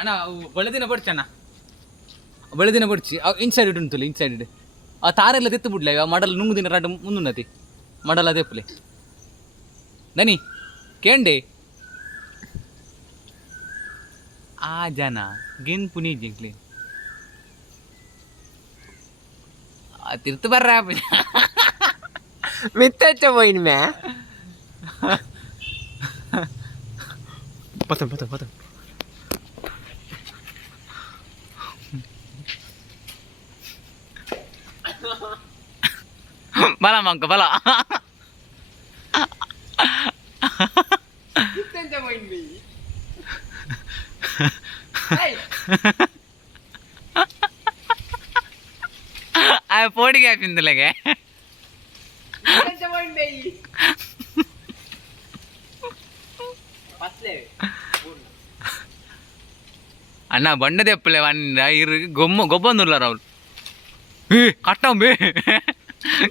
ಅಣ್ಣ ಬೆಳೆದಿನ ಬಡ್ಚಣ್ಣ ಬೆಳೆದಿನ ಬಡ್ಚಿ ಇನ್ಸೈಡ್ ಉಂಟು ಇನ್ಸೈಡ್ ಆ ತಾರೆಲ್ಲ ತೆತ್ತು ಬಿಡ್ಲೆ ಮಡಲ್ ನುಂಗುದಿನ ರಡ್ಡು ಮುಂದುನ್ನತಿ ಮಡಲ ತೆಪ್ಪಲೆ ದನಿ ಕೇಂಡೆ ಆ ಜನ ಗೆನ್ ಪುನಿ ಜಿಂಕ್ಲಿ ತಿರ್ತು ಬರ್ರ ಮಿತ್ತಚ್ಚ പോയിന് മേ പതം പതം പതം ಬಲ ಮಂಕ ಬಲ ಮಿತ್ತಚ್ಚ പോയിന് മേ ಆ ಪೋಡಿಗೆ ಹಾಕಿಂದಲೆಗೆ ಮಿತ್ತಚ್ಚ പോയിന് മേ ಪಸ್ಲೆ ಅಣ್ಣ ಬಣ್ಣದ ಎಪ್ಪಲೆ ವನ್ನ ಇರು ಗೊಬ್ಬಂದುಲ್ಲ ರಾಹುಲ್ ಕಟ್ಟಂಬೆ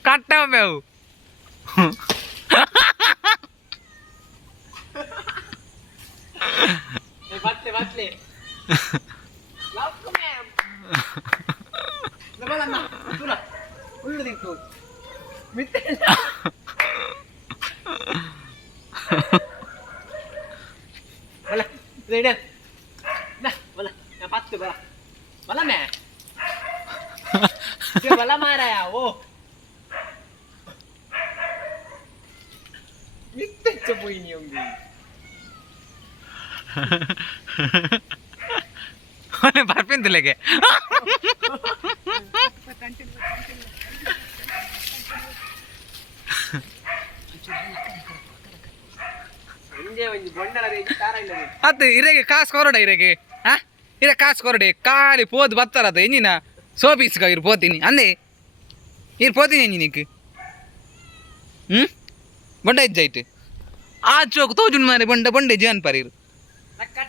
ಕಟ್ಟಂಬೆ ಅವು ಪಸ್ಲೆ ಪಸ್ಲೆ ಲಾಕ್ ಮೇ ನಬಲನ್ನ ತುಲ ಉಳ್ಳು ದಿಕ್ಕು ಮಿತ್ತಚ್ಚ ಬಲ ರೇಡ dah bola yang patu bola bola me dia bola marah ya oh itu coba ini om di ಅವನೇ ಬರ್ಪಿಂತಲೆಗೆ ಇಂದೆ ಒಂದು ಬೊಂಡಲ ರೇಗಿ ತಾರ ಇಲ್ಲ ಅದು ಇರೆಗೆ ಕಾಸು ಕೊರಡ ಇರೆಗೆ ಹಾ ಇರ ಕಾಸು ಕೊರಡೆ ಖಾಲಿ ಪೋದು ಬತ್ತಾರದು ಎಂಜಿನ ಸೋಪೀಸ್ಗ ಇರು ಪೋತೀನಿ ಅಂದೆ ಇರು ಪೋತೀನಿ ಎಂಜಿನಿಕ್ ಬೊಂಡ ಇಜ್ಜಾಯ್ತು ಆ ಚೋಕು ತೋಜುಂಡು ಮಾರೆ ಬೊಂಡ ಬೊಂಡೆ ಜೀವನ್ ಪರೀರು ನಕ್ಕಟ್ಟಿ